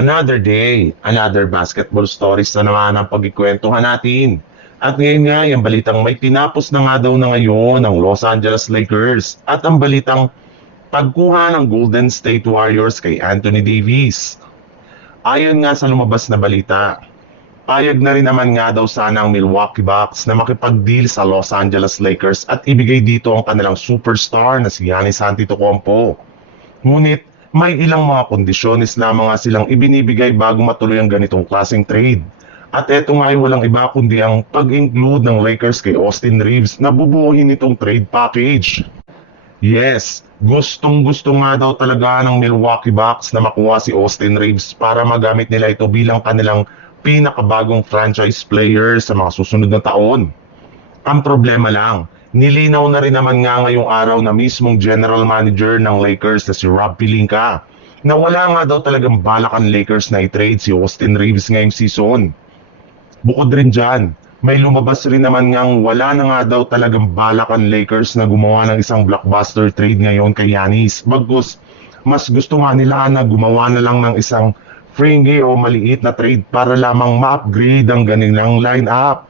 Another day, another basketball stories na naman ang pagkikwentuhan natin. At ngayon nga, yung balitang may tinapos na nga daw na ngayon ng Los Angeles Lakers at ang balitang pagkuha ng Golden State Warriors kay Anthony Davis. Ayon nga sa lumabas na balita, payag na rin naman nga daw sana ang Milwaukee Bucks na makipag-deal sa Los Angeles Lakers at ibigay dito ang kanilang superstar na si Giannis Antetokounmpo. Ngunit may ilang mga kondisyones na mga silang ibinibigay bago matuloy ang ganitong klaseng trade. At eto nga ay walang iba kundi ang pag-include ng Lakers kay Austin Reeves na bubuuin itong trade package. Yes, gustong-gusto nga daw talaga ng Milwaukee Bucks na makuha si Austin Reeves para magamit nila ito bilang kanilang pinakabagong franchise player sa mga susunod na taon. Ang problema lang, nilinaw na rin naman nga ngayong araw na mismong general manager ng Lakers na si Rob Pelinka na wala nga daw talagang balak ang Lakers na i-trade si Austin Reeves ngayong season. Bukod rin dyan, may lumabas rin naman ngang wala na nga daw talagang balak ang Lakers na gumawa ng isang blockbuster trade ngayon kay Giannis. Bagkus, mas gusto nga nila na gumawa na lang ng isang fringy o maliit na trade para lamang ma-upgrade ang ganilang line-up.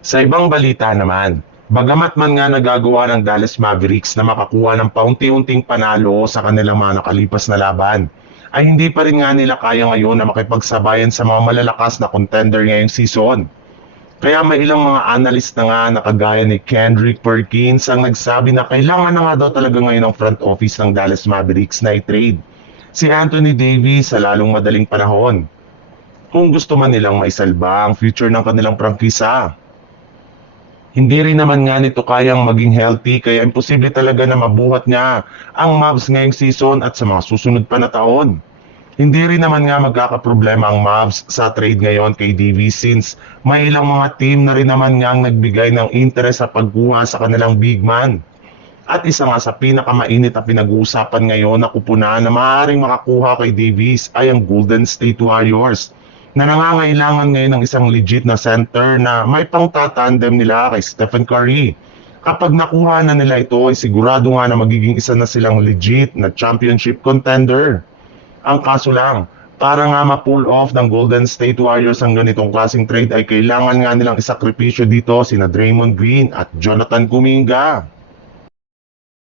Sa ibang balita naman, bagamat man nga nagagawa ng Dallas Mavericks na makakuha ng paunti-unting panalo sa kanilang mga nakalipas na laban, ay hindi pa rin nga nila kaya ngayon na makipagsabayan sa mga malalakas na contender ngayong season. Kaya may ilang mga analyst na nga na kagaya ni Kendrick Perkins ang nagsabi na kailangan na nga daw talaga ngayon ng front office ng Dallas Mavericks na i-trade si Anthony Davis sa lalong madaling panahon, kung gusto man nilang maisalba ang future ng kanilang prangkisa. Hindi rin naman nga nito kayang maging healthy kaya imposible talaga na mabuhat niya ang Mavs ngayong season at sa mga susunod pa na taon. Hindi rin naman nga magkakaproblema ang Mavs sa trade ngayon kay Davis since may ilang mga team na rin naman nga ang nagbigay ng interest sa pagkuha sa kanilang big man. At isa nga sa pinakamainit na pinag-uusapan ngayon na kupunan na maaaring makakuha kay Davis ay ang Golden State Warriors na nangangailangan ngayon ng isang legit na center na may pangtatandem nila kay Stephen Curry. Kapag nakuha na nila ito ay sigurado nga na magiging isa na silang legit na championship contender. Ang kaso lang, para nga ma-pull off ng Golden State Warriors ang ganitong klaseng trade ay kailangan nga nilang isakripisyo dito sina Draymond Green at Jonathan Kuminga.